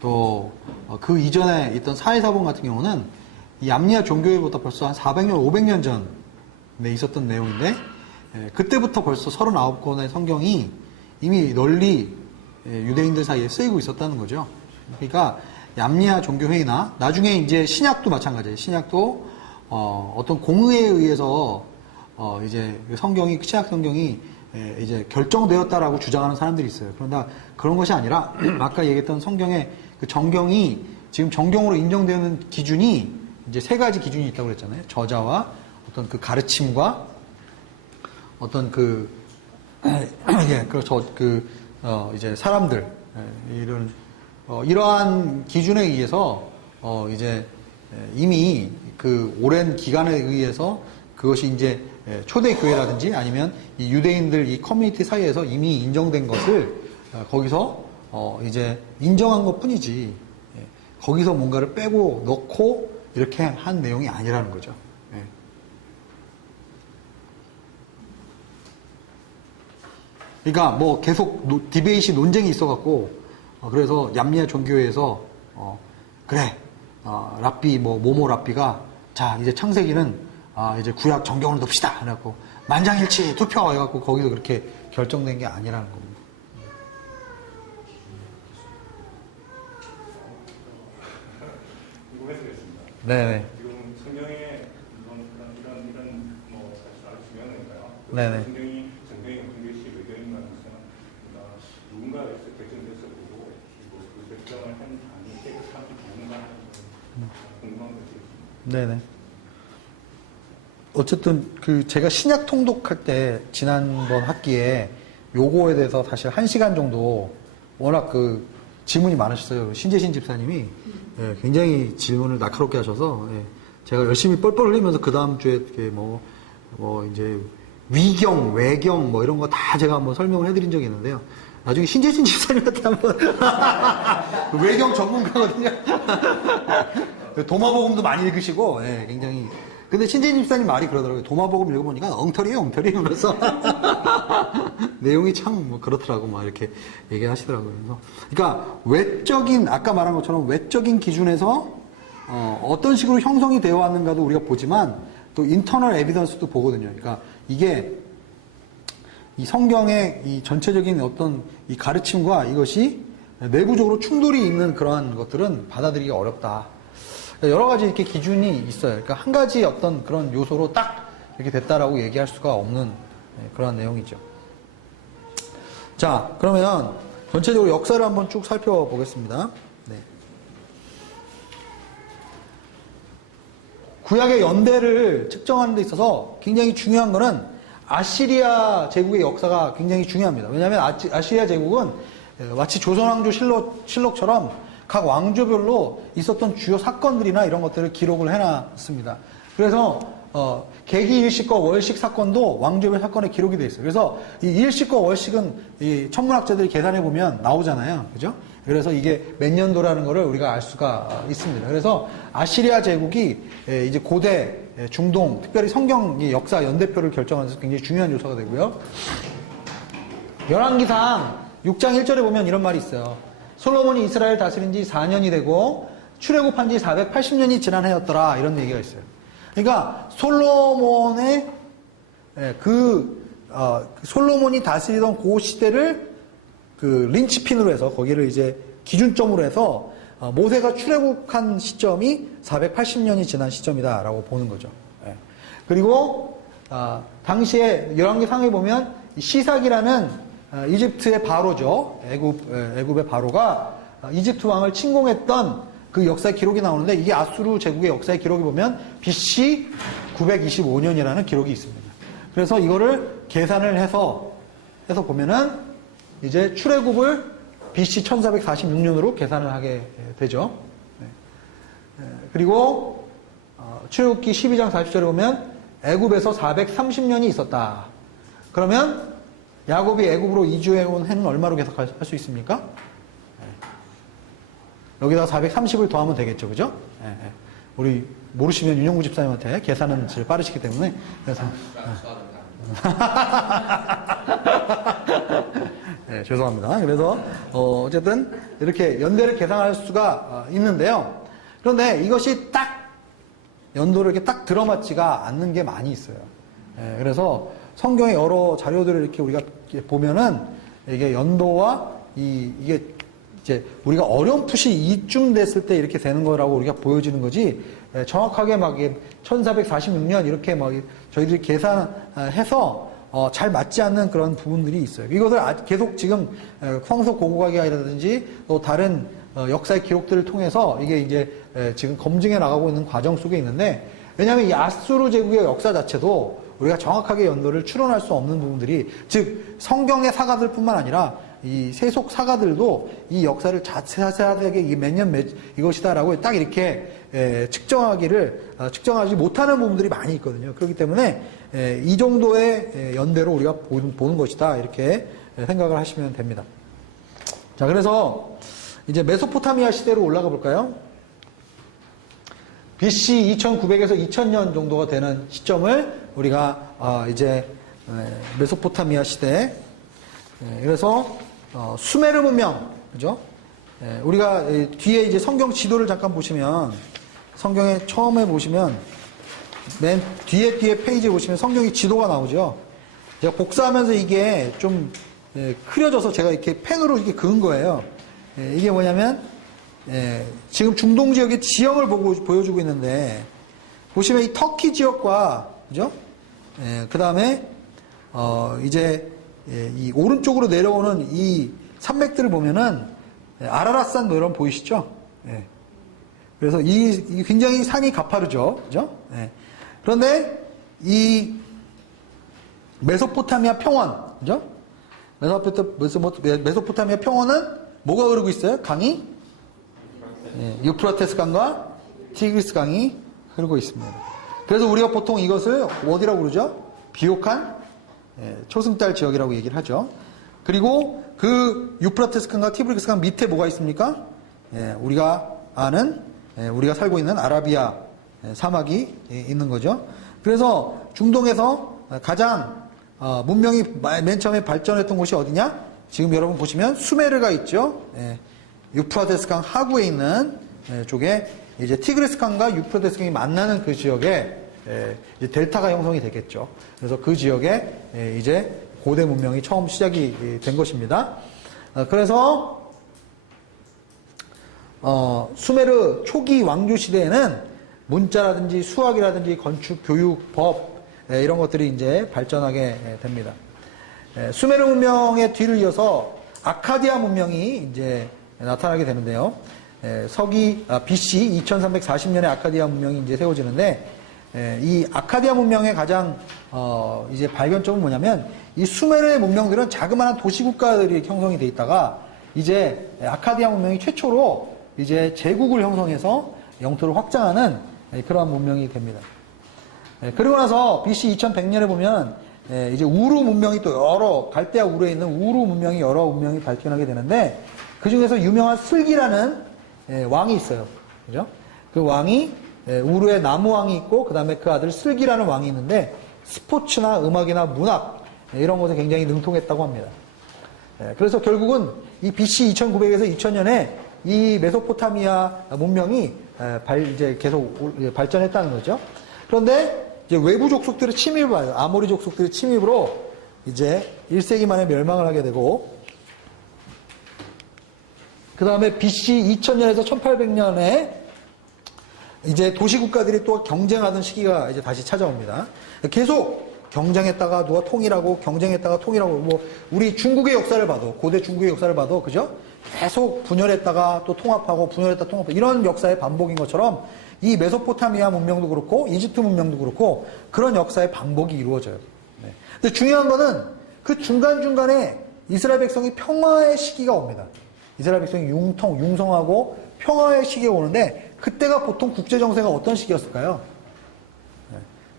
또 그 이전에 있던 사회사본 같은 경우는 이 암리아 종교회보다 벌써 한 400년, 500년 전에 있었던 내용인데 그때부터 벌써 39권의 성경이 이미 널리 유대인들 사이에 쓰이고 있었다는 거죠. 그러니까 암리아 종교회의나 나중에 이제 신약도 마찬가지예요. 신약도 어떤 공의에 의해서 이제 성경이 신약 성경이 이제 결정되었다라고 주장하는 사람들이 있어요. 그러나 그런 것이 아니라 아까 얘기했던 성경의 그 정경이 지금 정경으로 인정되는 기준이 이제 세 가지 기준이 있다고 그랬잖아요. 저자와 어떤 그 가르침과 어떤 이제 사람들 이러한 기준에 의해서 이제 이미 그 오랜 기간에 의해서 그것이 이제 초대교회라든지 아니면 이 유대인들 이 커뮤니티 사이에서 이미 인정된 것을 거기서 이제 인정한 것 뿐이지 거기서 뭔가를 빼고 넣고 이렇게 한 내용이 아니라는 거죠. 그러니까 뭐 계속 디베이시 논쟁이 있어갖고 그래서 얌리아 종교회에서 그래 랍비 모모 랍비가 자 이제 창세기는 이제 구약 정경으로 둡시다 그래갖고 만장일치 투표 해갖고 거기서 그렇게 결정된 게 아니라는 겁니다. 궁금해서겠습니다. 네네. 지금 성경에 이런 뭐 사실 아주 중요한 건가요? 네네. 성경이 정경시 외교인만 해서 누군가에서 결정돼서 보고 그 결정을 한 당이 참 누군가 궁금한 것이 있습니다. 네네. 어쨌든 제가 신약 통독할 때 지난번 학기에 요거에 대해서 사실 1시간 정도 워낙 질문이 많으셨어요. 신재신 집사님이 굉장히 질문을 날카롭게 하셔서 제가 열심히 뻘뻘 흘리면서 그 다음 주에 뭐 이제 위경, 외경 뭐 이런 거 다 제가 한번 설명을 해드린 적이 있는데요. 나중에 신재신 집사님한테 한번 외경 전문가거든요. 도마복음도 많이 읽으시고 굉장히 근데 신재진 집사님 말이 그러더라고요. 도마복음 읽어보니까 엉터리예요, 엉터리. 그래서 내용이 참 뭐 그렇더라고 막 이렇게 얘기하시더라고요. 그래서 그러니까 외적인 아까 말한 것처럼 외적인 기준에서 어떤 식으로 형성이 되어 왔는가도 우리가 보지만 또 인터널 에비던스도 보거든요. 그러니까 이게 이 성경의 이 전체적인 어떤 이 가르침과 이것이 내부적으로 충돌이 있는 그러한 것들은 받아들이기 어렵다. 여러 가지 이렇게 기준이 있어요. 그러니까 한 가지 어떤 그런 요소로 딱 이렇게 됐다라고 얘기할 수가 없는 그런 내용이죠. 자, 그러면 전체적으로 역사를 한번 쭉 살펴보겠습니다. 네. 구약의 연대를 측정하는 데 있어서 굉장히 중요한 거는 아시리아 제국의 역사가 굉장히 중요합니다. 왜냐하면 아시리아 제국은 마치 조선왕조 실록처럼 각 왕조별로 있었던 주요 사건들이나 이런 것들을 기록을 해놨습니다. 그래서 계기 일식과 월식 사건도 왕조별 사건에 기록이 돼 있어요. 그래서 이 일식과 월식은 이 천문학자들이 계산해 보면 나오잖아요, 그죠? 그래서 이게 몇 년도라는 거를 우리가 알 수가 있습니다. 그래서 아시리아 제국이 이제 고대, 중동, 특별히 성경 역사 연대표를 결정하는 데서 굉장히 중요한 요소가 되고요. 열왕기상 6장 1절에 보면 이런 말이 있어요. 솔로몬이 이스라엘 다스린 지 4년이 되고 출애굽한 지 480년이 지난 해였더라. 이런 얘기가 있어요. 그러니까 솔로몬의 솔로몬이 다스리던 그 시대를 린치핀으로 해서 거기를 이제 기준점으로 해서 모세가 출애굽한 시점이 480년이 지난 시점이다라고 보는 거죠. 그리고 당시에 열왕기상에 보면 시삭이라는 이집트의 바로죠. 애굽의 바로가 이집트 왕을 침공했던 그 역사의 기록이 나오는데 이게 아수르 제국의 역사의 기록이 보면 BC 925년이라는 기록이 있습니다. 그래서 이거를 계산을 해서 보면은 이제 출애굽을 BC 1446년으로 계산을 하게 되죠. 그리고 출애굽기 12장 40절에 보면 애굽에서 430년이 있었다. 그러면 야곱이 애굽으로 이주해온 해는 얼마로 계산할 수 있습니까? 여기다가 430을 더하면 되겠죠, 그죠? 우리 모르시면 윤영구 집사님한테 계산은 제일 빠르시기 때문에 그래서 네, 죄송합니다. 그래서 어쨌든 이렇게 연대를 계산할 수가 있는데요. 그런데 이것이 딱 연도를 이렇게 딱 들어맞지가 않는 게 많이 있어요. 예, 그래서 성경의 여러 자료들을 이렇게 우리가 보면은 이게 연도와 이게 이제 우리가 어렴풋이 이쯤 됐을 때 이렇게 되는 거라고 우리가 보여지는 거지, 예, 정확하게 막 1446년 이렇게 막 저희들이 계산해서 잘 맞지 않는 그런 부분들이 있어요. 이것을 계속 지금 황소 고고학이라든지 또 다른 역사의 기록들을 통해서 이게 이제 지금 검증해 나가고 있는 과정 속에 있는데, 왜냐하면 이 아수르 제국의 역사 자체도 우리가 정확하게 연도를 추론할 수 없는 부분들이, 즉 성경의 사가들뿐만 아니라 이 세속 사가들도 이 역사를 자세하게 이것이다라고 딱 이렇게 측정하지 못하는 부분들이 많이 있거든요. 그렇기 때문에 이 정도의 연대로 우리가 보는 것이다, 이렇게 생각을 하시면 됩니다. 자, 그래서 이제 메소포타미아 시대로 올라가 볼까요? BC 2900에서 2000년 정도가 되는 시점을 우리가 이제 메소포타미아 시대, 그래서 수메르 문명, 그죠? 우리가 뒤에 이제 성경 지도를 잠깐 보시면, 성경에 처음에 보시면 맨 뒤에 페이지에 보시면 성경의 지도가 나오죠. 제가 복사하면서 이게 좀 흐려져서 제가 이렇게 펜으로 이렇게 그은 거예요. 이게 뭐냐면 지금 중동 지역의 지형을 보여주고 있는데, 보시면 이 터키 지역과, 그죠? 그 다음에 이제 이 오른쪽으로 내려오는 이 산맥들을 보면은 아라랏산 뭐 이런 보이시죠? 그래서 이 굉장히 산이 가파르죠, 그죠? 그런데 이 메소포타미아 평원, 그죠? 메소포타미아 평원은 뭐가 흐르고 있어요? 강이? 유프라테스 강과 티그리스 강이 흐르고 있습니다. 그래서 우리가 보통 이것을 어디라고 부르죠? 비옥한 초승달 지역이라고 얘기를 하죠. 그리고 그 유프라테스 강과 티그리스 강 밑에 뭐가 있습니까? 우리가 아는, 우리가 살고 있는 아라비아 사막이 있는 거죠. 그래서 중동에서 가장 문명이 맨 처음에 발전했던 곳이 어디냐? 지금 여러분 보시면 수메르가 있죠. 유프라테스 강 하구에 있는 쪽에 이제 티그리스 강과 유프라테스 강이 만나는 그 지역에 이제 델타가 형성이 되겠죠. 그래서 그 지역에 이제 고대 문명이 처음 시작이 된 것입니다. 그래서 수메르 초기 왕조 시대에는 문자라든지 수학이라든지 건축, 교육, 법 이런 것들이 이제 발전하게 됩니다. 수메르 문명의 뒤를 이어서 아카디아 문명이 이제 나타나게 되는데요. BC 2340년에 아카디아 문명이 이제 세워지는데, 이 아카디아 문명의 가장 이제 발견점은 뭐냐면, 이 수메르의 문명들은 자그마한 도시 국가들이 형성이 돼 있다가 이제 아카디아 문명이 최초로 이제 제국을 형성해서 영토를 확장하는 그러한 문명이 됩니다. 그리고 나서 BC 2100년에 보면 이제 우루 문명이 또 여러, 갈대아 우루에 있는 우루 문명이 여러 문명이 발전하게 되는데, 그 중에서 유명한 슬기라는 왕이 있어요. 그죠? 그 왕이, 우루에 나무왕이 있고, 그 다음에 그 아들 슬기라는 왕이 있는데, 스포츠나 음악이나 문학, 이런 것에 굉장히 능통했다고 합니다. 그래서 결국은 이 BC 2900에서 2000년에 이 메소포타미아 문명이 이제 계속 발전했다는 거죠. 그런데 이제 외부 족속들의 침입을 봐요. 아모리 족속들의 침입으로 이제 1세기 만에 멸망을 하게 되고, 그 다음에 BC 2000년에서 1800년에 이제 도시국가들이 또 경쟁하던 시기가 이제 다시 찾아옵니다. 계속 경쟁했다가 누가 통일하고, 경쟁했다가 통일하고, 뭐 우리 중국의 역사를 봐도, 고대 중국의 역사를 봐도, 그죠? 계속 분열했다가 또 통합하고, 분열했다 통합하고, 이런 역사의 반복인 것처럼 이 메소포타미아 문명도 그렇고 이집트 문명도 그렇고 그런 역사의 반복이 이루어져요. 근데 중요한 거는 그 중간중간에 이스라엘 백성이 평화의 시기가 옵니다. 이스라엘 백성이 융성하고 평화의 시기가 오는데, 그때가 보통 국제정세가 어떤 시기였을까요?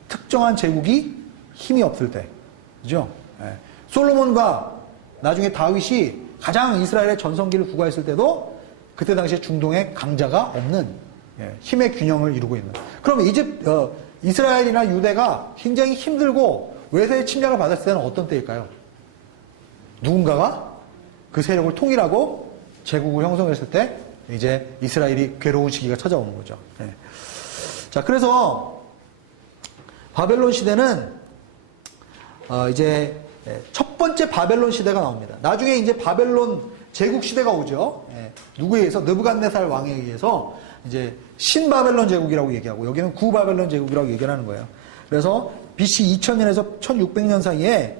특정한 제국이 힘이 없을 때, 그죠? 솔로몬과 나중에 다윗이 가장 이스라엘의 전성기를 구가했을 때도 그때 당시에 중동에 강자가 없는 힘의 균형을 이루고 있는. 그러면 이스라엘이나 유대가 굉장히 힘들고 외세의 침략을 받았을 때는 어떤 때일까요? 누군가가 그 세력을 통일하고 제국을 형성했을 때 이제 이스라엘이 괴로운 시기가 찾아오는 거죠. 예. 자, 그래서 바벨론 시대는 이제 첫 번째 바벨론 시대가 나옵니다. 나중에 이제 바벨론 제국 시대가 오죠. 예. 누구에 의해서? 느부갓네살 왕에 의해서 이제 신바벨론 제국이라고 얘기하고 여기는 구바벨론 제국이라고 얘기를 하는 거예요. 그래서 BC 2000년에서 1600년 사이에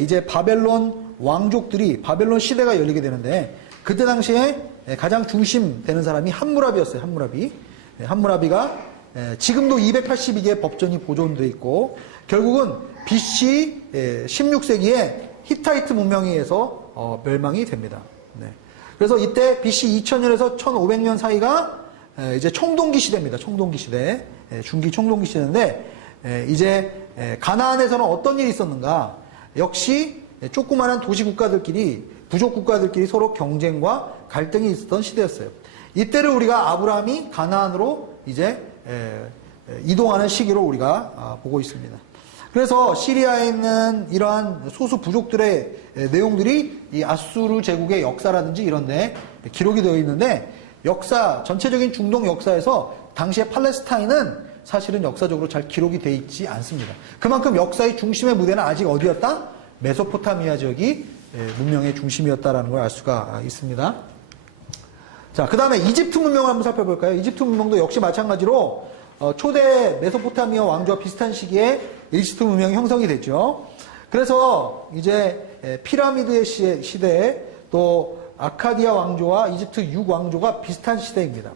이제 바벨론 왕족들이 바벨론 시대가 열리게 되는데 그때 당시에 가장 중심 되는 사람이 함무라비였어요. 함무라비. 함무라비가 지금도 282개의 법전이 보존되어 있고 결국은 BC 16세기에 히타이트 문명에 의해서 멸망이 됩니다. 네. 그래서 이때 BC 2000년에서 1500년 사이가 이제 청동기 시대입니다. 청동기 시대. 중기 청동기 시대인데 이제 가나안에서는 어떤 일이 있었는가? 역시 조그마한 도시 국가들끼리 부족 국가들끼리 서로 경쟁과 갈등이 있었던 시대였어요. 이때를 우리가 아브라함이 가나안으로 이제 이동하는 시기로 우리가 보고 있습니다. 그래서 시리아에 있는 이러한 소수 부족들의 내용들이 이 아수르 제국의 역사라든지 이런 데 기록이 되어 있는데 역사, 전체적인 중동 역사에서 당시의 팔레스타인은 사실은 역사적으로 잘 기록이 되어 있지 않습니다. 그만큼 역사의 중심의 무대는 아직 어디였다? 메소포타미아 지역이 문명의 중심이었다라는 걸 알 수가 있습니다. 자, 그 다음에 이집트 문명을 한번 살펴볼까요? 이집트 문명도 역시 마찬가지로 초대 메소포타미아 왕조와 비슷한 시기에 이집트 문명이 형성이 됐죠. 그래서 이제 피라미드의 시대에 또 아카디아 왕조와 이집트 6왕조가 비슷한 시대입니다.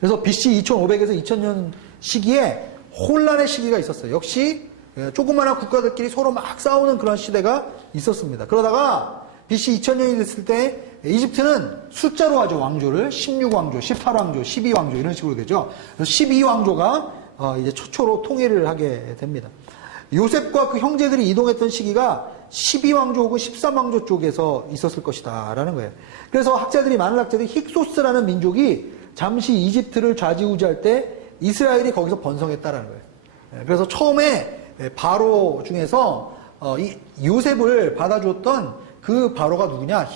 그래서 BC 2500에서 2000년 시기에 혼란의 시기가 있었어요. 역시 조그마한 국가들끼리 서로 막 싸우는 그런 시대가 있었습니다. 그러다가 BC 2000년이 됐을 때 이집트는 숫자로 하죠. 왕조를 16왕조, 18왕조, 12왕조 이런 식으로 되죠. 그래서 12왕조가 이제 초초로 통일을 하게 됩니다. 요셉과 그 형제들이 이동했던 시기가 12왕조 혹은 13왕조 쪽에서 있었을 것이다 라는 거예요. 그래서 많은 학자들이 힉소스라는 민족이 잠시 이집트를 좌지우지할 때 이스라엘이 거기서 번성했다라는 거예요. 그래서 처음에 바로 중에서 이 요셉을 받아주었던 그 바로가 누구냐?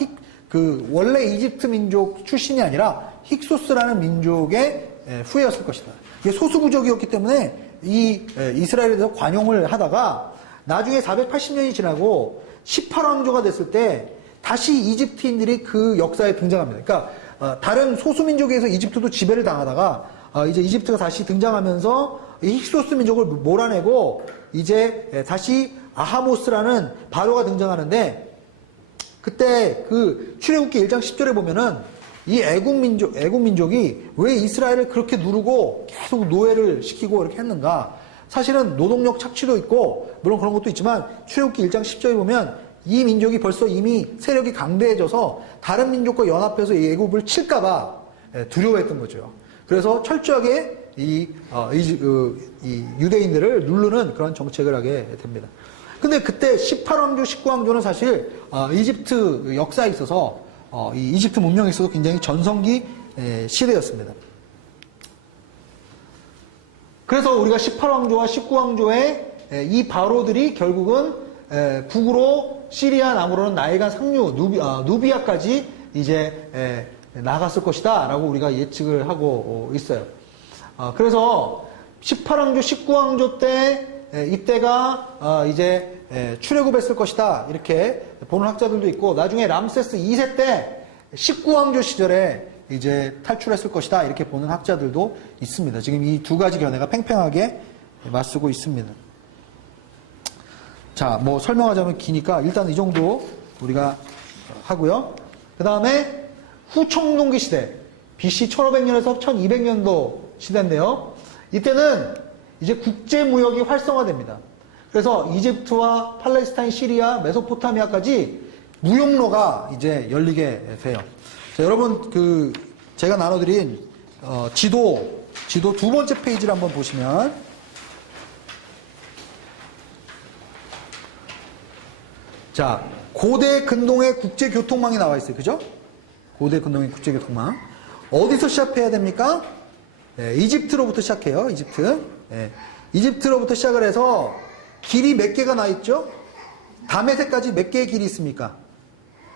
원래 이집트 민족 출신이 아니라 힉소스라는 민족의 후예였을 것이다. 이게 소수부족이었기 때문에 이 이스라엘에 대해서 관용을 하다가 나중에 480년이 지나고 18왕조가 됐을 때 다시 이집트인들이 그 역사에 등장합니다. 그러니까 다른 소수민족에서 이집트도 지배를 당하다가 이제 이집트가 다시 등장하면서 이 힉소스 민족을 몰아내고 이제 다시 아하모스라는 바로가 등장하는데 그때 그 출애굽기 1장 10절에 보면은 이 애국 민족이 왜 이스라엘을 그렇게 누르고 계속 노예를 시키고 이렇게 했는가? 사실은 노동력 착취도 있고 물론 그런 것도 있지만 출애굽기 1장 10절에 보면 이 민족이 벌써 이미 세력이 강대해져서 다른 민족과 연합해서 이 애굽을 칠까봐 두려워했던 거죠. 그래서 철저하게 이 유대인들을 누르는 그런 정책을 하게 됩니다. 근데 그때 18왕조, 19왕조는 사실 이집트 역사에 있어서 이 이집트 문명에 있어서 굉장히 전성기 시대였습니다. 그래서 우리가 18왕조와 19왕조의 이 바로들이 결국은 북으로 시리아, 남으로는 나일강 상류, 누비아까지 이제 나갔을 것이다 라고 우리가 예측을 하고 있어요. 그래서 18왕조, 19왕조 때 이때가 이제 출애굽했을 것이다 이렇게 보는 학자들도 있고 나중에 람세스 2세 때 19왕조 시절에 이제 탈출했을 것이다 이렇게 보는 학자들도 있습니다. 지금 이 두 가지 견해가 팽팽하게 맞서고 있습니다. 자, 뭐 설명하자면 기니까 일단 이 정도 우리가 하고요. 그 다음에 후청동기 시대 BC 1500년에서 1200년도 시대인데요. 이때는 이제 국제무역이 활성화됩니다. 그래서 이집트와 팔레스타인, 시리아, 메소포타미아까지 무역로가 이제 열리게 돼요. 자, 여러분 제가 나눠드린 지도 두 번째 페이지를 한번 보시면 자, 고대 근동의 국제교통망이 나와 있어요. 그죠? 고대 근동의 국제교통망. 어디서 시작해야 됩니까? 이집트로부터 시작해요. 이집트. 이집트로부터 시작을 해서 길이 몇 개가 나 있죠? 다메섹까지 몇 개의 길이 있습니까?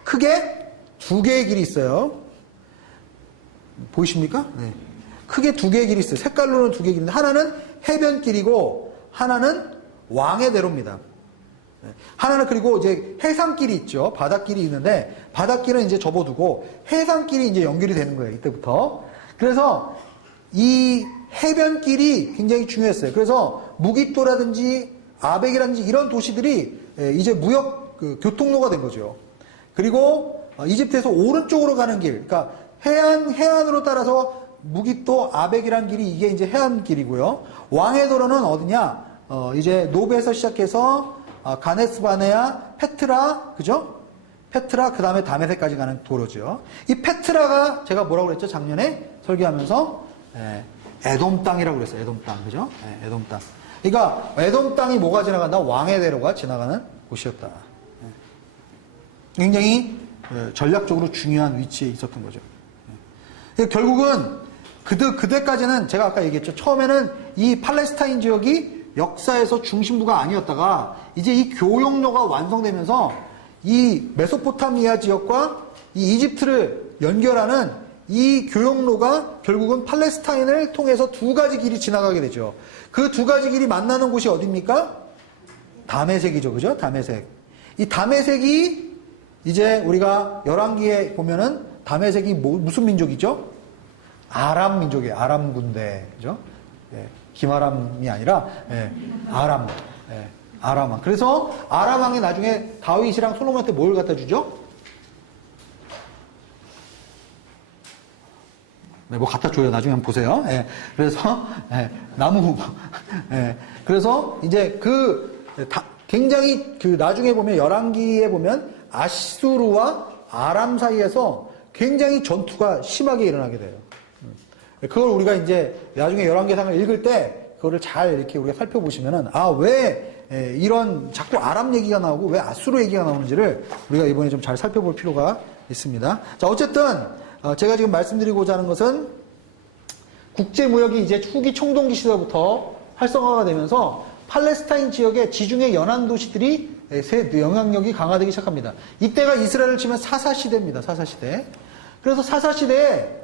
크게 2개의 길이 있어요. 보이십니까? 네. 크게 2개의 길이 있어요. 색깔로는 2개의 길인데 하나는 해변길이고 하나는 왕의 대로입니다. 하나는 그리고 이제 해상길이 있죠. 바닷길이 있는데 바닷길은 이제 접어두고 해상길이 이제 연결이 되는 거예요. 이때부터. 그래서 이 해변길이 굉장히 중요했어요. 그래서 무기토라든지 아벡이라든지 이런 도시들이 이제 무역 교통로가 된 거죠. 그리고 이집트에서 오른쪽으로 가는 길, 그러니까 해안으로 따라서 무기토, 아벡이라는 길이 이게 이제 해안길이고요. 왕의 도로는 어디냐? 이제 노브에서 시작해서 가네스바네아, 페트라, 그죠? 페트라, 그 다음에 다메섹까지 가는 도로죠. 이 페트라가 제가 뭐라고 그랬죠? 작년에 설교하면서 에돔 땅이라고 그랬어요. 에돔 땅, 그죠? 에돔 땅. 그러니까 에돔 땅이 뭐가 지나간다? 왕의 대로가 지나가는 곳이었다. 굉장히 전략적으로 중요한 위치에 있었던 거죠. 결국은 그때까지는 제가 아까 얘기했죠. 처음에는 이 팔레스타인 지역이 역사에서 중심부가 아니었다가 이제 이 교역로가 완성되면서 이 메소포타미아 지역과 이 이집트를 연결하는 이 교역로가 결국은 팔레스타인을 통해서 2가지 길이 지나가게 되죠. 그 2가지 길이 만나는 곳이 어디입니까? 다메섹이죠. 그죠? 다메섹. 이 다메섹이 이제 우리가 열왕기에 보면은 다메섹이 무슨 민족이죠? 아람 민족이에요. 아람 군대. 그죠? 김아람이 아니라 아람. 아람왕. 그래서 아람왕이 나중에 다윗이랑 솔로몬한테 뭘 갖다 주죠? 뭐 갖다 줘요. 나중에 한번 보세요. 그래서 나무. 그래서 이제 굉장히 나중에 보면 열왕기에 보면 아수르와 아람 사이에서 굉장히 전투가 심하게 일어나게 돼요. 그걸 우리가 이제 나중에 열왕기상을 읽을 때 그거를 잘 이렇게 우리가 살펴보시면은 왜 이런 자꾸 아람 얘기가 나오고 왜 아수르 얘기가 나오는지를 우리가 이번에 좀 잘 살펴볼 필요가 있습니다. 자, 어쨌든 제가 지금 말씀드리고자 하는 것은 국제무역이 이제 후기 총동기 시대부터 활성화가 되면서 팔레스타인 지역의 지중해 연안 도시들이 영향력이 강화되기 시작합니다. 이때가 이스라엘을 치면 사사시대입니다. 사사시대. 그래서 사사시대에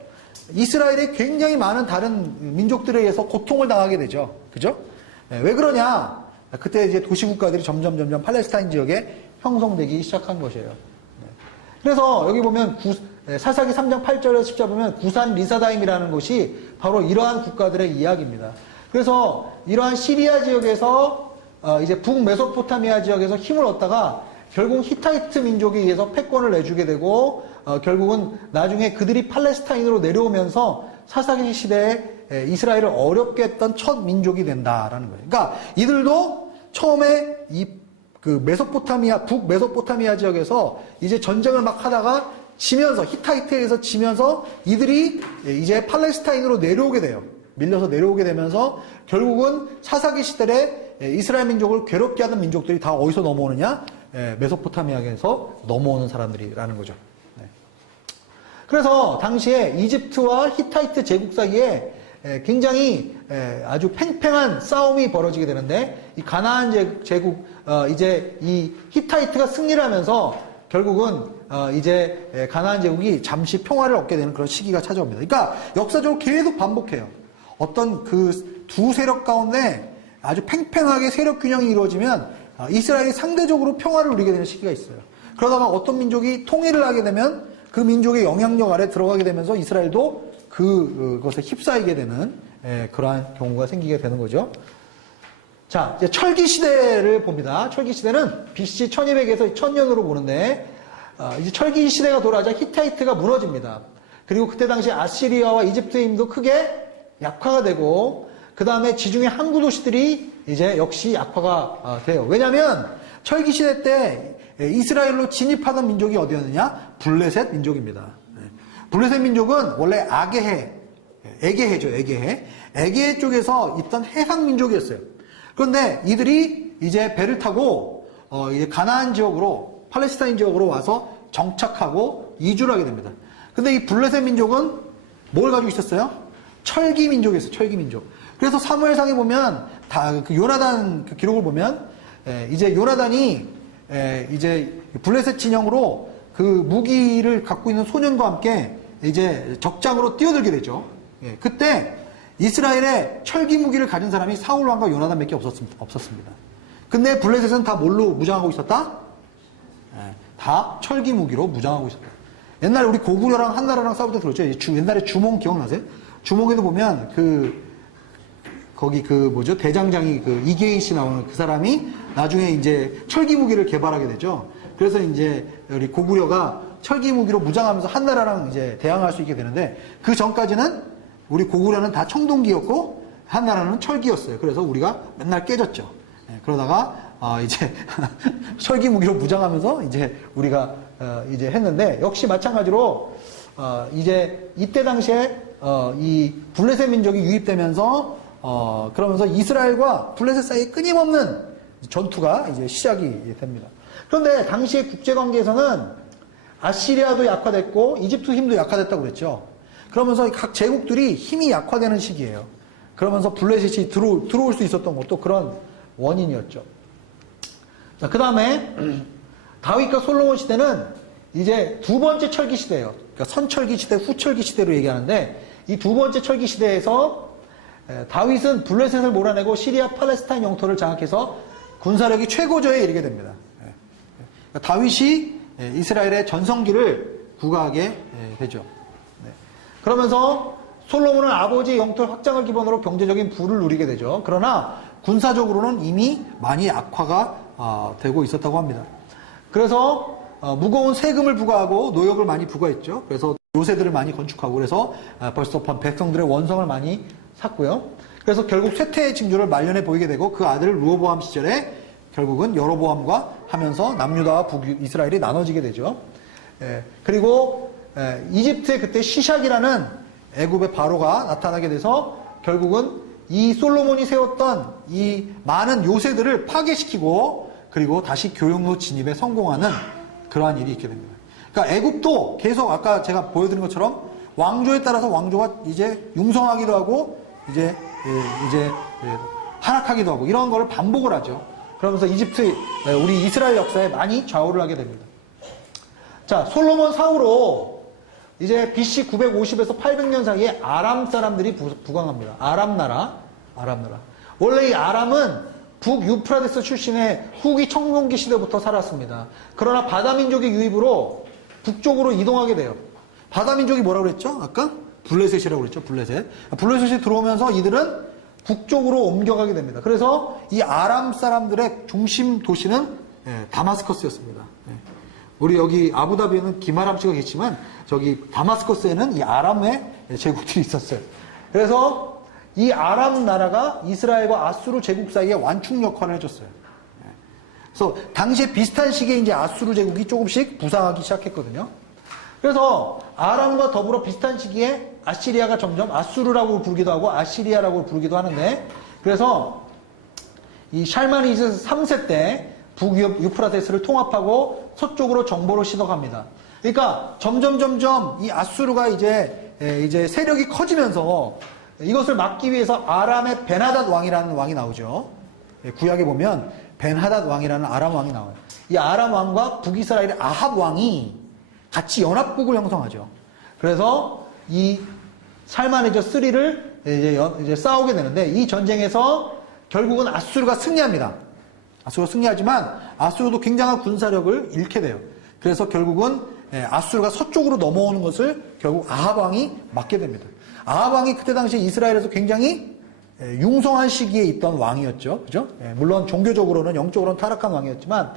이스라엘이 굉장히 많은 다른 민족들에 의해서 고통을 당하게 되죠. 그죠? 왜 그러냐? 그때 이제 도시국가들이 점점 팔레스타인 지역에 형성되기 시작한 것이에요. 그래서 여기 보면 사사기 3장 8절에서 10절 보면 구산 리사다임이라는 곳이 바로 이러한 국가들의 이야기입니다. 그래서 이러한 시리아 지역에서 이제 북메소포타미아 지역에서 힘을 얻다가 결국 히타이트 민족에 의해서 패권을 내주게 되고 결국은 나중에 그들이 팔레스타인으로 내려오면서 사사기 시대에 이스라엘을 어렵게 했던 첫 민족이 된다라는 거예요. 그러니까 이들도 처음에 북메소포타미아 지역에서 이제 전쟁을 막 하다가 지면서 히타이트에서 지면서 이들이 이제 팔레스타인으로 내려오게 돼요. 밀려서 내려오게 되면서 결국은 사사기 시대에 이스라엘 민족을 괴롭게 하던 민족들이 다 어디서 넘어오느냐? 메소포타미아에서 넘어오는 사람들이라는 거죠. 그래서 당시에 이집트와 히타이트 제국 사이에 굉장히 아주 팽팽한 싸움이 벌어지게 되는데 이 가나안 제국 이제 이 히타이트가 승리를 하면서 결국은 이제 가나안 제국이 잠시 평화를 얻게 되는 그런 시기가 찾아옵니다. 그러니까 역사적으로 계속 반복해요. 어떤 그 두 세력 가운데 아주 팽팽하게 세력 균형이 이루어지면 이스라엘이 상대적으로 평화를 누리게 되는 시기가 있어요. 그러다가 어떤 민족이 통일을 하게 되면 그 민족의 영향력 아래 들어가게 되면서 이스라엘도 그것에 휩싸이게 되는 그러한 경우가 생기게 되는 거죠. 자, 이제 철기 시대를 봅니다. 철기 시대는 BC 1200에서 1000년으로 보는데 이제 철기 시대가 돌아가자 히타이트가 무너집니다. 그리고 그때 당시 아시리아와 이집트의 힘도 크게 약화가 되고 그 다음에 지중해 항구 도시들이 이제 역시 약화가 돼요. 왜냐하면 철기 시대 때 이스라엘로 진입하던 민족이 어디였느냐? 블레셋 민족입니다. 블레셋 민족은 원래 에게해죠. 에게해 쪽에서 있던 해상 민족이었어요. 그런데 이들이 이제 배를 타고 이제 가나안 지역으로 팔레스타인 지역으로 와서 정착하고 이주를 하게 됩니다. 근데 이 블레셋 민족은 뭘 가지고 있었어요? 철기 민족이었어요. 철기 민족. 그래서 사무엘상에 보면 그 요나단 그 기록을 보면 이제 요나단이 이제 블레셋 진영으로 그 무기를 갖고 있는 소년과 함께 이제 적장으로 뛰어들게 되죠. 그때 이스라엘의 철기 무기를 가진 사람이 사울 왕과 요나단밖에 없었습니다. 근데 블레셋은 다 뭘로 무장하고 있었다? 다 철기 무기로 무장하고 있었다. 옛날에 우리 고구려랑 한나라랑 싸울 때 들었죠? 옛날에 주몽 기억나세요? 주몽에도 보면 거기 뭐죠? 대장장이 이계인 씨 나오는 그 사람이 나중에 이제 철기 무기를 개발하게 되죠. 그래서 이제 우리 고구려가 철기 무기로 무장하면서 한나라랑 이제 대항할 수 있게 되는데 그 전까지는 우리 고구려는 다 청동기였고 한나라는 철기였어요. 그래서 우리가 맨날 깨졌죠. 그러다가 이제 철기 무기로 무장하면서 이제 우리가 이제 했는데 역시 마찬가지로 이제 이때 당시에 이 블레셋 민족이 유입되면서 그러면서 이스라엘과 블레셋 사이에 끊임없는 전투가 이제 시작이 됩니다. 그런데 당시의 국제관계에서는 아시리아도 약화됐고 이집트 힘도 약화됐다고 그랬죠. 그러면서 각 제국들이 힘이 약화되는 시기예요. 그러면서 블레셋이 들어올 수 있었던 것도 그런 원인이었죠. 자, 그 다음에 다윗과 솔로몬 시대는 이제 두 번째 철기 시대예요. 그러니까 선철기 시대, 후철기 시대로 얘기하는데 이 두 번째 철기 시대에서 다윗은 블레셋을 몰아내고 시리아 팔레스타인 영토를 장악해서 군사력이 최고조에 이르게 됩니다. 그러니까 다윗이 이스라엘의 전성기를 구가하게 되죠. 그러면서 솔로몬은 아버지의 영토 확장을 기본으로 경제적인 부를 누리게 되죠. 그러나 군사적으로는 이미 많이 악화가 되고 있었다고 합니다. 그래서 무거운 세금을 부과하고 노역을 많이 부과했죠. 그래서 요새들을 많이 건축하고 그래서 벌써 백성들의 원성을 많이 샀고요. 그래서 결국 쇠퇴의 징조를 말년에 보이게 되고 그 아들 르호보암 시절에 결국은 여로보암과 하면서 남유다와 북이스라엘이 나눠지게 되죠. 그리고 이집트에 그때 시샥이라는 애굽의 바로가 나타나게 돼서 결국은 이 솔로몬이 세웠던 이 많은 요새들을 파괴시키고 그리고 다시 교역로 진입에 성공하는 그러한 일이 있게 됩니다. 그러니까 애굽도 계속 아까 제가 보여드린 것처럼 왕조에 따라서 왕조가 이제 융성하기도 하고 이제 하락하기도 하고 이런 거를 반복을 하죠. 그러면서 이집트 우리 이스라엘 역사에 많이 좌우를 하게 됩니다. 자, 솔로몬 사후로 이제 BC 950에서 800년 사이에 아람 사람들이 부강합니다. 아람 나라. 원래 이 아람은 북유프라데스 출신의 후기 청동기 시대부터 살았습니다. 그러나 바다민족의 유입으로 북쪽으로 이동하게 돼요. 바다민족이 뭐라고 그랬죠? 아까? 블레셋이라고 그랬죠. 블레셋이 들어오면서 이들은 북쪽으로 옮겨가게 됩니다. 그래서 이 아람 사람들의 중심 도시는 다마스커스였습니다. 우리 여기 아부다비에는 김아람 씨가 계시지만 저기 다마스커스에는 이 아람의 제국들이 있었어요. 그래서 이 아람 나라가 이스라엘과 아수르 제국 사이에 완충 역할을 해줬어요. 그래서 당시에 비슷한 시기에 이제 아수르 제국이 조금씩 부상하기 시작했거든요. 그래서 아람과 더불어 비슷한 시기에 아시리아가 점점 아수르라고 부르기도 하고 아시리아라고 부르기도 하는데 그래서 이 샬마니스 3세 때 북유프라테스를 통합하고 서쪽으로 정보를 시도합니다. 그러니까 점점 이 아수르가 이제 세력이 커지면서 이것을 막기 위해서 아람의 벤하닷 왕이라는 왕이 나오죠. 구약에 보면 벤하닷 왕이라는 아람 왕이 나와요. 이 아람 왕과 북이스라엘의 아합 왕이 같이 연합국을 형성하죠. 그래서 이 살마네저 3를 이제 싸우게 되는데 이 전쟁에서 결국은 아수르가 승리합니다. 아수르가 승리하지만 아수르도 굉장한 군사력을 잃게 돼요. 그래서 결국은 아수르가 서쪽으로 넘어오는 것을 결국 아합 왕이 막게 됩니다. 아합 왕이 그때 당시 이스라엘에서 굉장히 융성한 시기에 있던 왕이었죠. 그죠? 물론 종교적으로는 영적으로는 타락한 왕이었지만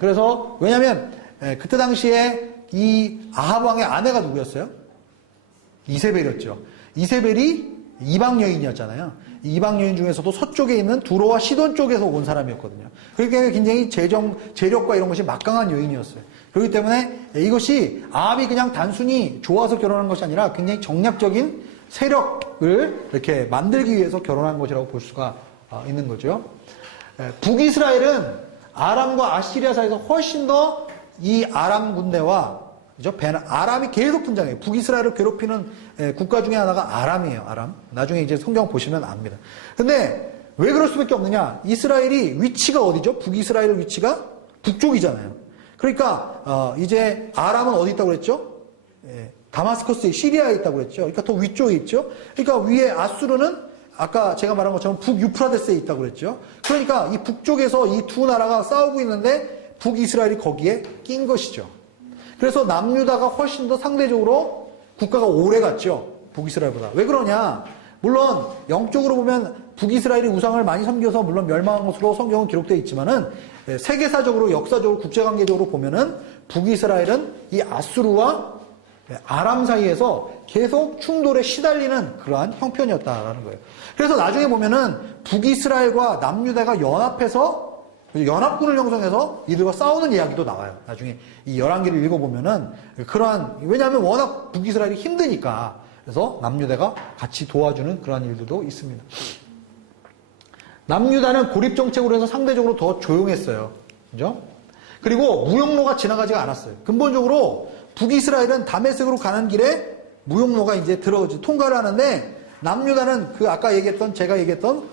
그래서 왜냐하면 그때 당시에 이 아합 왕의 아내가 누구였어요? 이세벨이었죠. 이세벨이 이방 여인이었잖아요. 이방 여인 중에서도 서쪽에 있는 두로와 시돈 쪽에서 온 사람이었거든요. 그러니까 굉장히 재력과 이런 것이 막강한 여인이었어요. 그렇기 때문에 이것이 아합이 그냥 단순히 좋아서 결혼한 것이 아니라 굉장히 정략적인 세력을 이렇게 만들기 위해서 결혼한 것이라고 볼 수가 있는 거죠. 북이스라엘은 아람과 아시리아 사이에서 훨씬 더 이 아람 군대와 그죠? 아람이 계속 등장해요. 북이스라엘을 괴롭히는 국가 중에 하나가 아람이에요. 아람. 나중에 이제 성경 보시면 압니다. 근데 왜 그럴 수밖에 없느냐? 이스라엘이 위치가 어디죠? 북이스라엘 위치가 북쪽이잖아요. 그러니까 이제 아람은 어디 있다고 그랬죠? 다마스커스에 시리아에 있다고 그랬죠. 그러니까 더 위쪽에 있죠. 그러니까 위에 아수르는 아까 제가 말한 것처럼 북유프라데스에 있다고 그랬죠. 그러니까 이 북쪽에서 이 두 나라가 싸우고 있는데 북이스라엘이 거기에 낀 것이죠. 그래서 남유다가 훨씬 더 상대적으로 국가가 오래 갔죠. 북이스라엘보다. 왜 그러냐? 물론 영적으로 보면 북이스라엘이 우상을 많이 섬겨서 물론 멸망한 것으로 성경은 기록되어 있지만은 세계사적으로 역사적으로 국제관계적으로 보면은 북이스라엘은 이 아수르와 아람 사이에서 계속 충돌에 시달리는 그러한 형편이었다라는 거예요. 그래서 나중에 보면은 북이스라엘과 남유다가 연합해서 연합군을 형성해서 이들과 싸우는 이야기도 나와요. 나중에 이 열왕기를 읽어보면은 그러한, 왜냐하면 워낙 북이스라엘이 힘드니까. 그래서 남유다가 같이 도와주는 그러한 일들도 있습니다. 남유다는 고립정책으로 해서 상대적으로 더 조용했어요. 그죠? 그리고 무역로가 지나가지가 않았어요. 근본적으로 북이스라엘은 다메섹으로 가는 길에 무역로가 이제 통과를 하는데 남유다는 아까 제가 얘기했던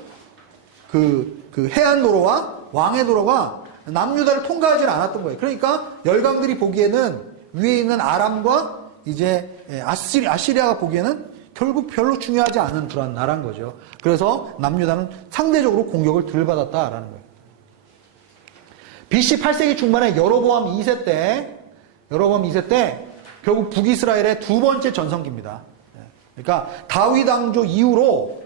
그 해안도로와 왕해도로가 남유다를 통과하지는 않았던 거예요. 그러니까 열강들이 보기에는 위에 있는 아람과 이제 아시리아가 보기에는 결국 별로 중요하지 않은 그런 나라인 거죠. 그래서 남유다는 상대적으로 공격을 덜 받았다라는 거예요. BC 8세기 중반에 여로보암 2세 때 결국 북이스라엘의 두 번째 전성기입니다. 그러니까 다윗 왕조 이후로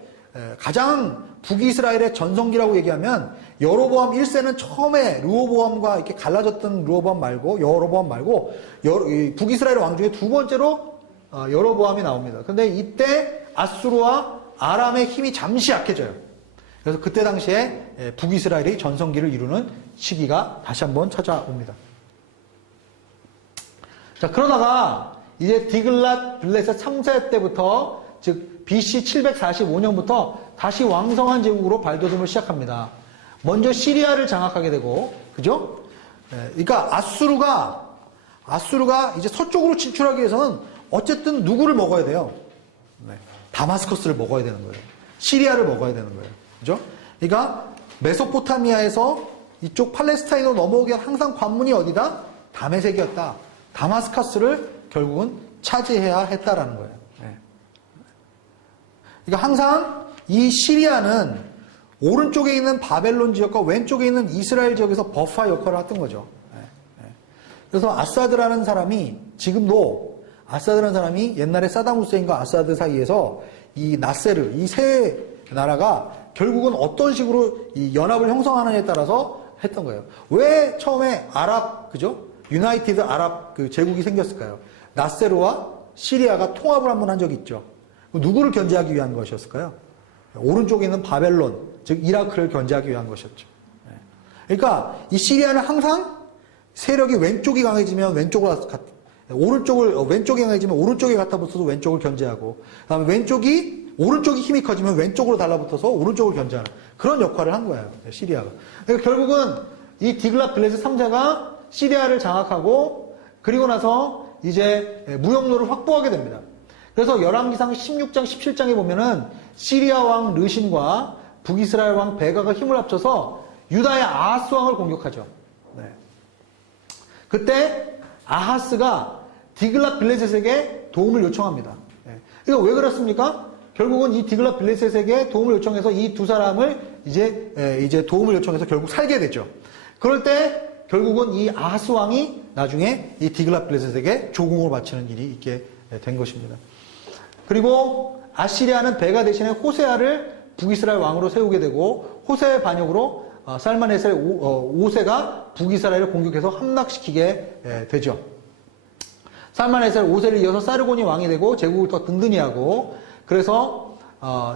가장 북이스라엘의 전성기라고 얘기하면 여로보암 1세는 처음에 르호보암과 이렇게 갈라졌던 여로보암 말고 북이스라엘 왕 중에 두 번째로 여로보암이 나옵니다. 근데 이때 아수르와 아람의 힘이 잠시 약해져요. 그래서 그때 당시에 북이스라엘이 전성기를 이루는 시기가 다시 한번 찾아옵니다. 자, 그러다가 이제 디글랏 빌레셋 3세 때부터, 즉 BC 745년부터 다시 왕성한 제국으로 발돋움을 시작합니다. 먼저 시리아를 장악하게 되고, 그죠? 그러니까 아수르가 이제 서쪽으로 진출하기 위해서는 어쨌든 누구를 먹어야 돼요? 다마스커스를 먹어야 되는 거예요. 시리아를 먹어야 되는 거예요. 그죠? 그러니까 메소포타미아에서 이쪽 팔레스타인으로 넘어오기 위한 항상 관문이 어디다? 다메섹이었다. 다마스커스를 결국은 차지해야 했다라는 거예요. 그러니까 항상 이 시리아는 오른쪽에 있는 바벨론 지역과 왼쪽에 있는 이스라엘 지역에서 버퍼 역할을 했던 거죠. 그래서 아사드라는 사람이 옛날에 사담 후세인과 아사드 사이에서 이 나세르, 이 세 나라가 결국은 어떤 식으로 이 연합을 형성하느냐에 따라서 했던 거예요. 왜 처음에 유나이티드 아랍 제국이 생겼을까요? 나세르와 시리아가 통합을 한번 한 적이 있죠. 누구를 견제하기 위한 것이었을까요? 오른쪽에 있는 바벨론, 즉 이라크를 견제하기 위한 것이었죠. 그러니까 이 시리아는 항상 세력이 왼쪽이 강해지면 왼쪽으로 왼쪽이 강해지면 오른쪽에 갖다 붙어서 왼쪽을 견제하고, 그다음에 오른쪽이 힘이 커지면 왼쪽으로 달라붙어서 오른쪽을 견제하는 그런 역할을 한 거예요. 시리아가. 그러니까 결국은 이 디글랏 빌레셋 3세가 시리아를 장악하고, 그리고 나서 이제 무역로를 확보하게 됩니다. 그래서 열왕기상 16장, 17장에 보면은 시리아 왕 르신과 북이스라엘 왕 베가가 힘을 합쳐서 유다의 아하스 왕을 공격하죠. 그때 아하스가 디글랏 빌레셋에게 도움을 요청합니다. 그러니까 왜 그렇습니까? 결국은 이 디글랏 빌레셋에게 도움을 요청해서 이 두 사람을 이제 도움을 요청해서 결국 살게 되죠. 그럴 때 결국은 이 아하스 왕이 나중에 이 디글랏 빌레셋에게 조공을 바치는 일이 있게 된 것입니다. 그리고 아시리아는 베가 대신에 호세아를 북이스라엘 왕으로 세우게 되고, 호세의 반역으로 살마네셀 5세가 북이스라엘을 공격해서 함락시키게 되죠. 살마네셀 5세를 이어서 사르곤이 왕이 되고 제국을 더 든든히 하고, 그래서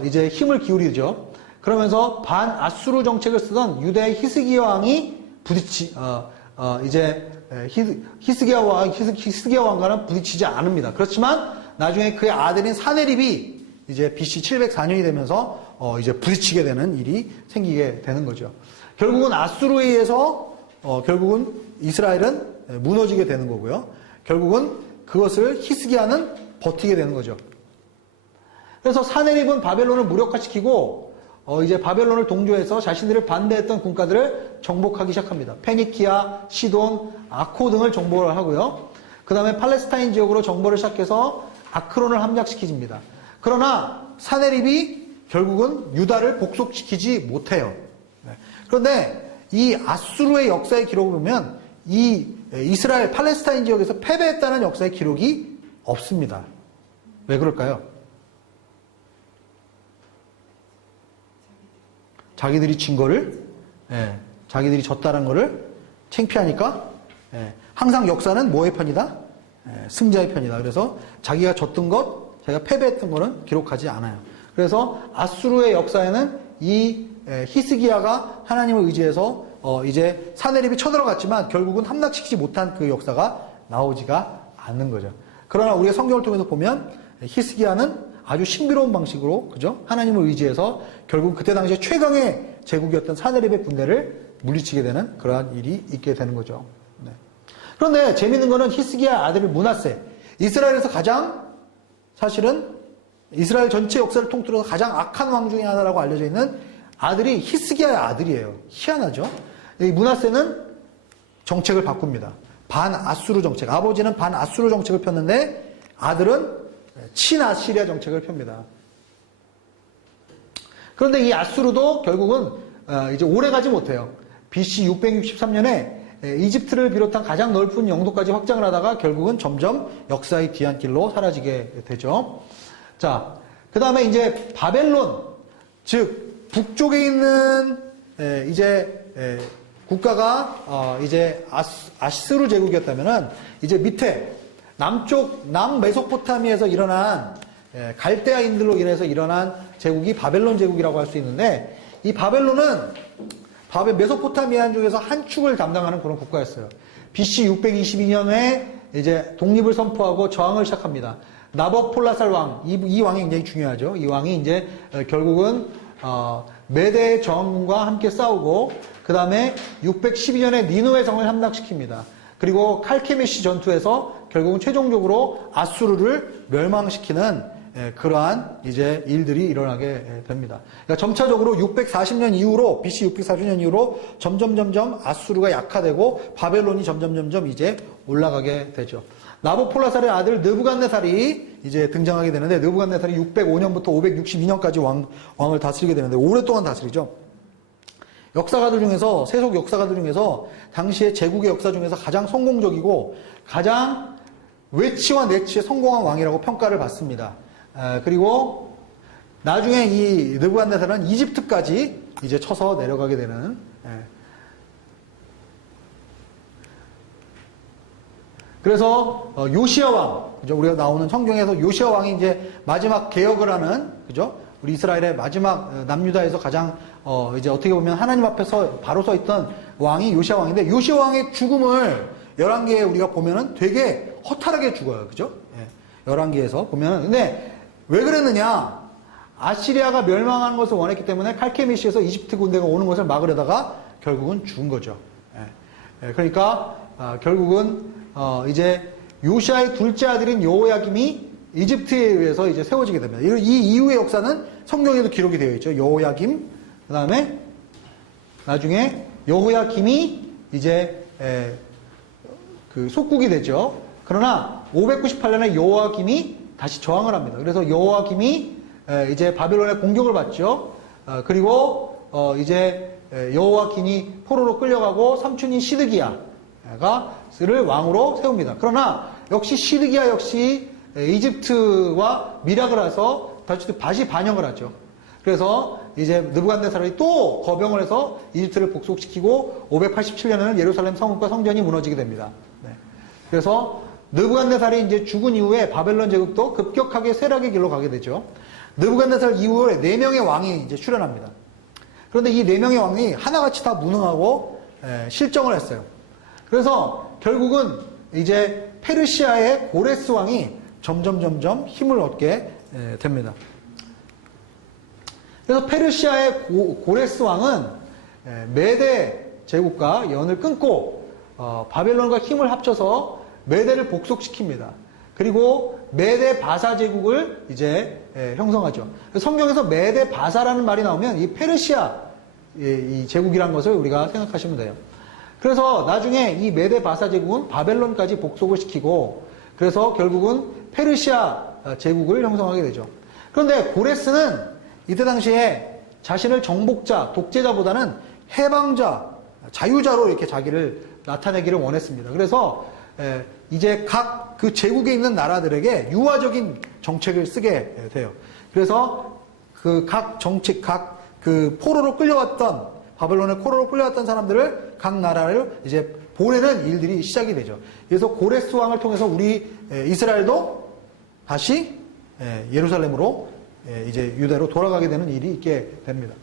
이제 힘을 기울이죠. 그러면서 반아수르 정책을 쓰던 유대의 히스기야 왕이 히스기야 왕과는 부딪히지 않습니다. 그렇지만 나중에 그의 아들인 사네립이 이제 BC 704년이 되면서 이제 부딪히게 되는 일이 생기게 되는 거죠. 결국은 아수르에 의해서 결국은 이스라엘은 무너지게 되는 거고요. 결국은 그것을 히스기야는 버티게 되는 거죠. 그래서 사네립은 바벨론을 무력화시키고 이제 바벨론을 동조해서 자신들을 반대했던 군가들을 정복하기 시작합니다. 페니키아, 시돈, 아코 등을 정복을 하고요. 그 다음에 팔레스타인 지역으로 정벌을 시작해서 아크론을 함락시키집니다. 그러나 사네립이 결국은 유다를 복속시키지 못해요. 그런데 이 아수르의 역사의 기록을 보면 이 이스라엘 팔레스타인 지역에서 패배했다는 역사의 기록이 없습니다. 왜 그럴까요? 자기들이 진 거를, 자기들이 졌다는 거를 창피하니까, 항상 역사는 뭐의 편이다? 승자의 편이다. 그래서 자기가 졌던 것, 자기가 패배했던 거는 기록하지 않아요. 그래서 아수르의 역사에는 이 히스기야가 하나님을 의지해서 이제 사네립이 쳐들어갔지만 결국은 함락시키지 못한 그 역사가 나오지가 않는 거죠. 그러나 우리가 성경을 통해서 보면 히스기야는 아주 신비로운 방식으로, 그죠? 하나님을 의지해서 결국 그때 당시에 최강의 제국이었던 사네립의 군대를 물리치게 되는 그러한 일이 있게 되는 거죠. 네. 그런데 재밌는 거는 히스기야 아들 므낫세, 이스라엘에서 가장 사실은 이스라엘 전체 역사를 통틀어서 가장 악한 왕 중에 하나라고 알려져 있는 아들이 히스기야의 아들이에요. 희한하죠? 이 므낫세는 정책을 바꿉니다. 반아수르 정책. 아버지는 반아수르 정책을 폈는데 아들은 친아시리아 정책을 펴니다. 그런데 이 아수르도 결국은 이제 오래 가지 못해요. BC 663년에 이집트를 비롯한 가장 넓은 영토까지 확장을 하다가 결국은 점점 역사의 뒤안길로 사라지게 되죠. 자, 그 다음에 이제 바벨론, 즉 북쪽에 있는 이제 국가가 이제 아수르 제국이었다면은 이제 밑에 남쪽 남메소포타미아에서 일어난 갈대아인들로 인해서 일어난 제국이 바벨론 제국이라고 할 수 있는데, 이 바벨론은 메소포타미아 중에서 한 축을 담당하는 그런 국가였어요. BC 622년에 이제 독립을 선포하고 저항을 시작합니다. 나버폴라살 왕, 이 왕이 굉장히 중요하죠. 이 왕이 이제 결국은 메대 저항군과 함께 싸우고, 그 다음에 612년에 니누의 성을 함락시킵니다. 그리고 칼케미시 전투에서 결국은 최종적으로 아수르를 멸망시키는 그러한 이제 일들이 일어나게 됩니다. 그러니까 점차적으로 640년 이후로, BC 640년 이후로 점점 아수르가 약화되고 바벨론이 점점 이제 올라가게 되죠. 나보폴라살의 아들 느부갓네살이 이제 등장하게 되는데, 느부갓네살이 605년부터 562년까지 왕을 다스리게 되는데 오랫동안 다스리죠. 역사가들 중에서, 세속 역사가들 중에서 당시의 제국의 역사 중에서 가장 성공적이고 가장 외치와 내치에 성공한 왕이라고 평가를 받습니다. 그리고 나중에 이 느부갓네살은 이집트까지 이제 쳐서 내려가게 되는, 그래서 요시야 왕, 그죠? 우리가 나오는 성경에서 요시야 왕이 이제 마지막 개혁을 하는, 그죠? 우리 이스라엘의 마지막 남유다에서 가장 이제 어떻게 보면 하나님 앞에서 바로 서 있던 왕이 요시야 왕인데, 요시야 왕의 죽음을 11개에 우리가 보면은 되게 허탈하게 죽어요. 그죠? 11개에서 보면은. 근데 왜 그랬느냐? 아시리아가 멸망하는 것을 원했기 때문에 칼케미시에서 이집트 군대가 오는 것을 막으려다가 결국은 죽은 거죠. 그러니까 결국은 이제 요시아의 둘째 아들인 여호야김이 이집트에 의해서 이제 세워지게 됩니다. 이 이후의 역사는 성경에도 기록이 되어 있죠. 여호야김, 그 다음에 나중에 여호야김이 이제 그 속국이 되죠. 그러나 598년에 여호야김이 다시 저항을 합니다. 그래서 여호야김이 이제 바벨론의 공격을 받죠. 그리고 이제 여호야김이 포로로 끌려가고 삼촌인 시드기야를 왕으로 세웁니다. 그러나 역시 시드기야 역시 이집트와 밀약을 해서 다시 반역을 하죠. 그래서 이제 느부갓네살이 또 거병을 해서 이집트를 복속시키고 587년에는 예루살렘 성읍과 성전이 무너지게 됩니다. 그래서 느부갓네살이 이제 죽은 이후에 바벨론 제국도 급격하게 쇠락의 길로 가게 되죠. 느부갓네살 이후에 4명의 왕이 이제 출현합니다. 그런데 이 4명의 왕이 하나같이 다 무능하고 실정을 했어요. 그래서 결국은 이제 페르시아의 고레스 왕이 점점 힘을 얻게 됩니다. 그래서 페르시아의 고레스 왕은 메대 제국과 연을 끊고 바벨론과 힘을 합쳐서 메대를 복속시킵니다. 그리고 메데 바사 제국을 이제 형성하죠. 성경에서 메데 바사라는 말이 나오면 이 페르시아 이 제국이라는 것을 우리가 생각하시면 돼요. 그래서 나중에 이 메데 바사 제국은 바벨론까지 복속을 시키고 그래서 결국은 페르시아 제국을 형성하게 되죠. 그런데 고레스는 이때 당시에 자신을 정복자, 독재자보다는 해방자, 자유자로 이렇게 자기를 나타내기를 원했습니다. 그래서 이제 각 그 제국에 있는 나라들에게 유화적인 정책을 쓰게 돼요. 그래서 그 각 정책, 각 그 포로로 끌려왔던 바벨론의 포로로 끌려왔던 사람들을 각 나라를 이제 보내는 일들이 시작이 되죠. 그래서 고레스 왕을 통해서 우리 이스라엘도 다시 예루살렘으로 이제 유대로 돌아가게 되는 일이 있게 됩니다.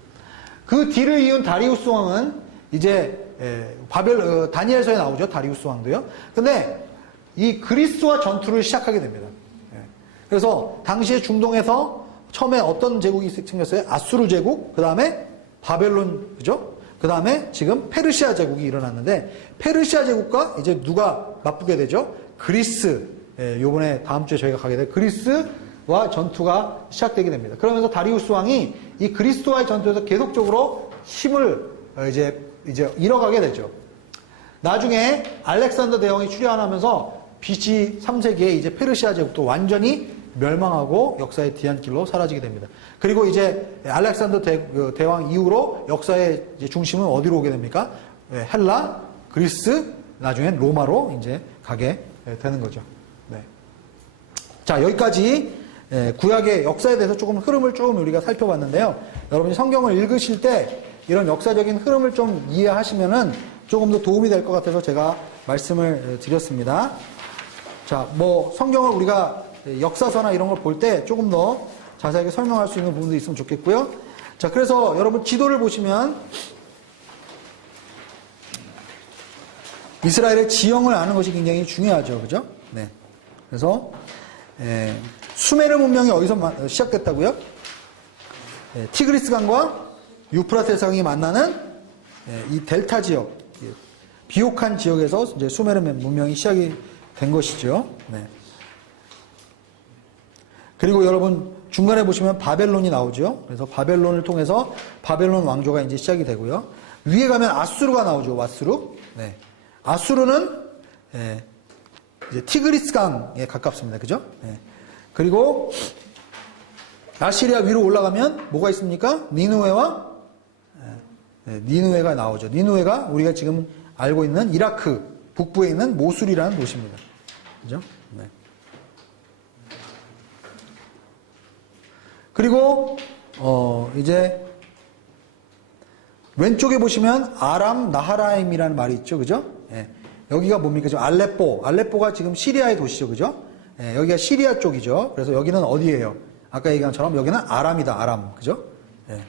그 뒤를 이은 다리우스 왕은 이제 다니엘서에 나오죠. 다리우스 왕도요. 근데 이 그리스와 전투를 시작하게 됩니다. 그래서 당시에 중동에서 처음에 어떤 제국이 생겼어요? 아수르 제국, 그 다음에 바벨론, 그죠? 그 다음에 지금 페르시아 제국이 일어났는데 페르시아 제국과 이제 누가 맞붙게 되죠? 그리스. 요번에 다음 주에 저희가 가게 될 그리스와 전투가 시작되게 됩니다. 그러면서 다리우스 왕이 이 그리스와의 전투에서 계속적으로 힘을 이제 잃어가게 되죠. 나중에 알렉산더 대왕이 출현하면서 BC 3세기에 이제 페르시아 제국도 완전히 멸망하고 역사의 뒤안길로 사라지게 됩니다. 그리고 이제 알렉산더 대왕 이후로 역사의 이제 중심은 어디로 오게 됩니까? 헬라, 그리스, 나중엔 로마로 이제 가게 되는 거죠. 네. 자, 여기까지 구약의 역사에 대해서 조금 흐름을 좀 우리가 살펴봤는데요. 여러분이 성경을 읽으실 때 이런 역사적인 흐름을 좀 이해하시면은 조금 더 도움이 될 것 같아서 제가 말씀을 드렸습니다. 자, 뭐 성경을 우리가 역사서나 이런 걸 볼 때 조금 더 자세하게 설명할 수 있는 부분도 있으면 좋겠고요. 자, 그래서 여러분 지도를 보시면 이스라엘의 지형을 아는 것이 굉장히 중요하죠. 그죠? 네. 그래서 수메르 문명이 어디서 시작됐다고요? 티그리스 강과 유프라테스 강이 만나는 이 델타 지역, 비옥한 지역에서 이제 수메르 문명이 시작이 된 것이죠. 네. 그리고 여러분 중간에 보시면 바벨론이 나오죠. 그래서 바벨론을 통해서 바벨론 왕조가 이제 시작이 되고요. 위에 가면 아수르가 나오죠. 와수르. 네. 아수르는 이제 티그리스 강에 가깝습니다. 그죠? 네. 그리고 아시리아 위로 올라가면 뭐가 있습니까? 니누에가 나오죠. 니누에가 우리가 지금 알고 있는 이라크 북부에 있는 모술이라는 도시입니다. 그죠? 네. 그리고 이제 왼쪽에 보시면 아람 나하라임이라는 말이 있죠. 그죠? 예. 여기가 뭡니까? 지금 알레포가 지금 시리아의 도시죠. 그죠? 예. 여기가 시리아 쪽이죠. 그래서 여기는 어디예요? 아까 얘기한 것처럼 여기는 아람이다. 아람. 그죠? 예.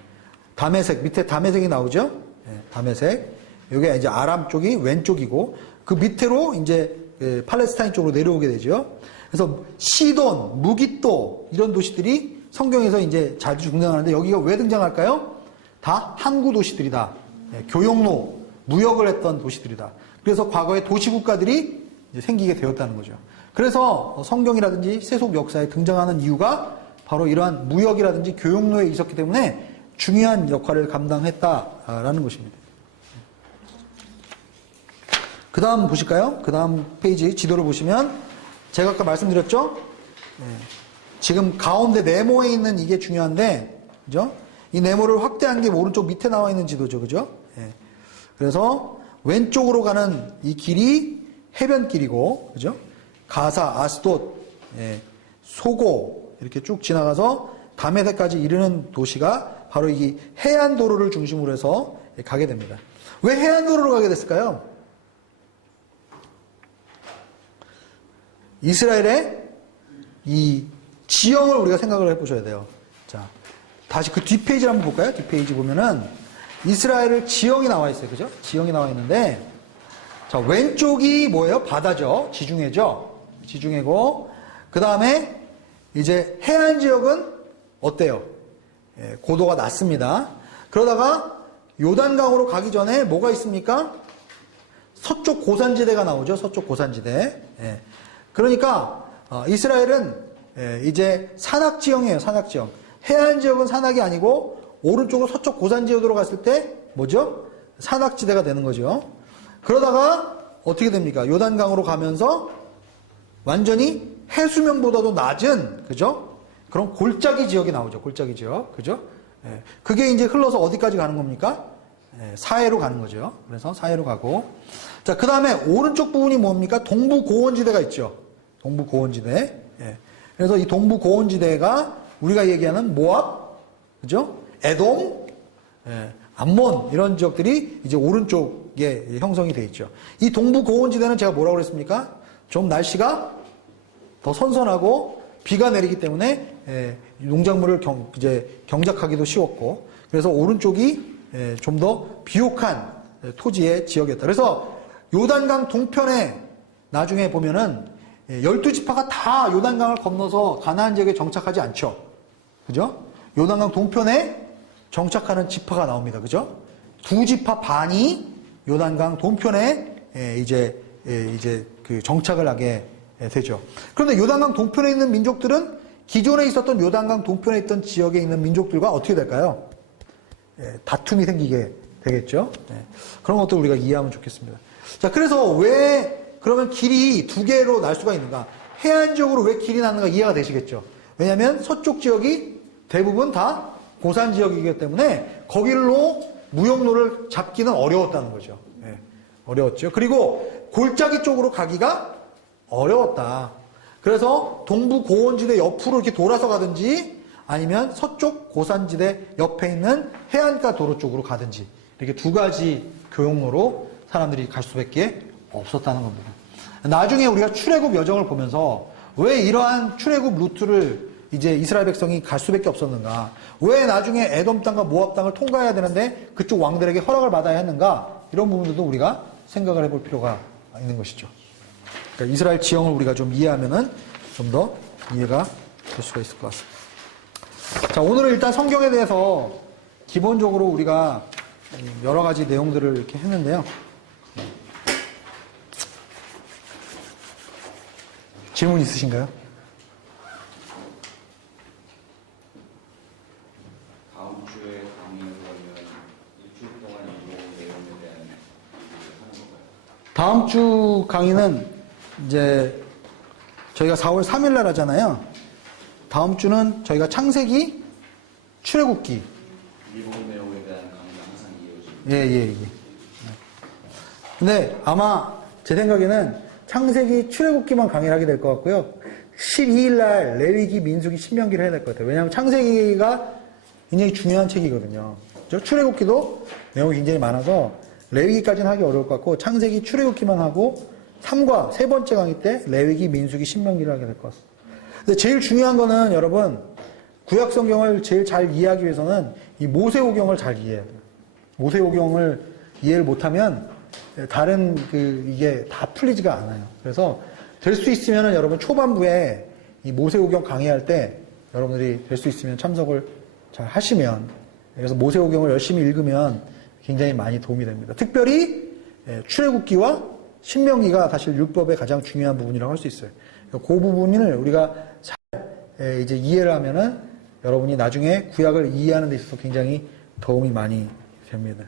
다메섹, 밑에 다메섹이 나오죠? 예. 다메섹. 여기가 이제 아람 쪽이 왼쪽이고 그 밑으로 이제 팔레스타인 쪽으로 내려오게 되죠. 그래서 시돈, 무깃도 이런 도시들이 성경에서 이제 자주 등장하는데 여기가 왜 등장할까요? 다 항구 도시들이다. 교역로, 무역을 했던 도시들이다. 그래서 과거에 도시국가들이 이제 생기게 되었다는 거죠. 그래서 성경이라든지 세속 역사에 등장하는 이유가 바로 이러한 무역이라든지 교역로에 있었기 때문에 중요한 역할을 감당했다라는 것입니다. 그 다음 보실까요? 그 다음 페이지 지도를 보시면 제가 아까 말씀드렸죠? 지금 가운데 네모에 있는 이게 중요한데, 그죠? 이 네모를 확대한 게 오른쪽 밑에 나와 있는 지도죠, 그죠? 그래서 왼쪽으로 가는 이 길이 해변길이고, 그죠? 가사, 아스돗, 소고 이렇게 쭉 지나가서 다메섹까지 이르는 도시가 바로 이 해안도로를 중심으로 해서 가게 됩니다. 왜 해안도로로 가게 됐을까요? 이스라엘의 이 지형을 우리가 생각을 해보셔야 돼요. 자, 다시 그 뒷페이지를 한번 볼까요? 뒷페이지 보면은 이스라엘의 지형이 나와 있어요. 그죠? 지형이 나와 있는데, 자, 왼쪽이 뭐예요? 바다죠. 지중해죠. 지중해고, 그 다음에 이제 해안 지역은 어때요? 고도가 낮습니다. 그러다가 요단강으로 가기 전에 뭐가 있습니까? 서쪽 고산지대가 나오죠. 서쪽 고산지대. 그러니까 이스라엘은 이제 산악지형이에요. 산악지형. 해안지역은 산악이 아니고 오른쪽으로 서쪽 고산지역으로 갔을 때 뭐죠? 산악지대가 되는 거죠. 그러다가 어떻게 됩니까? 요단강으로 가면서 완전히 해수면보다도 낮은, 그죠? 그런 골짜기 지역이 나오죠. 골짜기 지역. 그죠? 그게 이제 흘러서 어디까지 가는 겁니까? 사해로 가는 거죠. 그래서 사해로 가고. 자, 그 다음에 오른쪽 부분이 뭡니까? 동부 고원지대가 있죠. 동부 고원지대. 그래서 이 동부 고원지대가 우리가 얘기하는 모압, 그죠? 에돔, 암몬, 이런 지역들이 이제 오른쪽에 형성이 돼 있죠. 이 동부 고원지대는 제가 뭐라고 그랬습니까? 좀 날씨가 더 선선하고 비가 내리기 때문에 농작물을 이제 경작하기도 쉬웠고, 그래서 오른쪽이 좀 더 비옥한 토지의 지역이었다. 그래서 요단강 동편에 나중에 보면은 12지파가 다 요단강을 건너서 가나안 지역에 정착하지 않죠. 그죠? 요단강 동편에 정착하는 지파가 나옵니다. 그죠? 2지파 반이 요단강 동편에 이제 그 정착을 하게 되죠. 그런데 요단강 동편에 있는 민족들은 기존에 있었던 요단강 동편에 있던 지역에 있는 민족들과 어떻게 될까요? 다툼이 생기게 되겠죠. 그런 것도 우리가 이해하면 좋겠습니다. 자, 그래서 왜 그러면 길이 두 개로 날 수가 있는가? 해안 지역으로 왜 길이 나는가 이해가 되시겠죠. 왜냐하면 서쪽 지역이 대부분 다 고산 지역이기 때문에 거길로 무역로를 잡기는 어려웠다는 거죠. 어려웠죠. 그리고 골짜기 쪽으로 가기가 어려웠다. 그래서 동부 고원지대 옆으로 이렇게 돌아서 가든지 아니면 서쪽 고산지대 옆에 있는 해안가 도로 쪽으로 가든지 이렇게 두 가지 교역로로 사람들이 갈 수밖에 없었다는 겁니다. 나중에 우리가 출애굽 여정을 보면서 왜 이러한 출애굽 루트를 이제 이스라엘 백성이 갈 수밖에 없었는가? 왜 나중에 에돔 땅과 모압 땅을 통과해야 되는데 그쪽 왕들에게 허락을 받아야 했는가? 이런 부분들도 우리가 생각을 해볼 필요가 있는 것이죠. 그러니까 이스라엘 지형을 우리가 좀 이해하면은 좀 더 이해가 될 수가 있을 것 같습니다. 자, 오늘은 일단 성경에 대해서 기본적으로 우리가 여러 가지 내용들을 이렇게 했는데요. 질문 있으신가요? 다음 주에 강의를 하면 일주일 동안 이 내용에 대한 얘기를 하는 건가요? 다음 주 강의는 이제 저희가 4월 3일 날 하잖아요. 다음 주는 저희가 창세기, 출애굽기. 일본 내용에 대한 강의가 항상 이어집니다. 예. 근데 아마 제 생각에는 창세기, 출애굽기만 강의를 하게 될 것 같고요. 12일 날 레위기, 민수기, 신명기를 해야 될 것 같아요. 왜냐하면 창세기가 굉장히 중요한 책이거든요. 출애굽기도 내용이 굉장히 많아서 레위기까지는 하기 어려울 것 같고 창세기, 출애굽기만 하고 3과 세 번째 강의 때 레위기, 민수기, 신명기를 하게 될 것 같습니다. 근데 제일 중요한 거는 여러분 구약 성경을 제일 잘 이해하기 위해서는 이 모세오경을 잘 이해해야 돼요. 모세오경을 이해를 못하면 다른 이게 다 풀리지가 않아요. 그래서 될 수 있으면은 여러분 초반부에 이 모세오경 강의할 때 여러분들이 될 수 있으면 참석을 잘 하시면, 그래서 모세오경을 열심히 읽으면 굉장히 많이 도움이 됩니다. 특별히 출애굽기와 신명기가 사실 율법의 가장 중요한 부분이라고 할 수 있어요. 그 부분을 우리가 잘 이제 이해를 하면은 여러분이 나중에 구약을 이해하는 데 있어서 굉장히 도움이 많이 됩니다.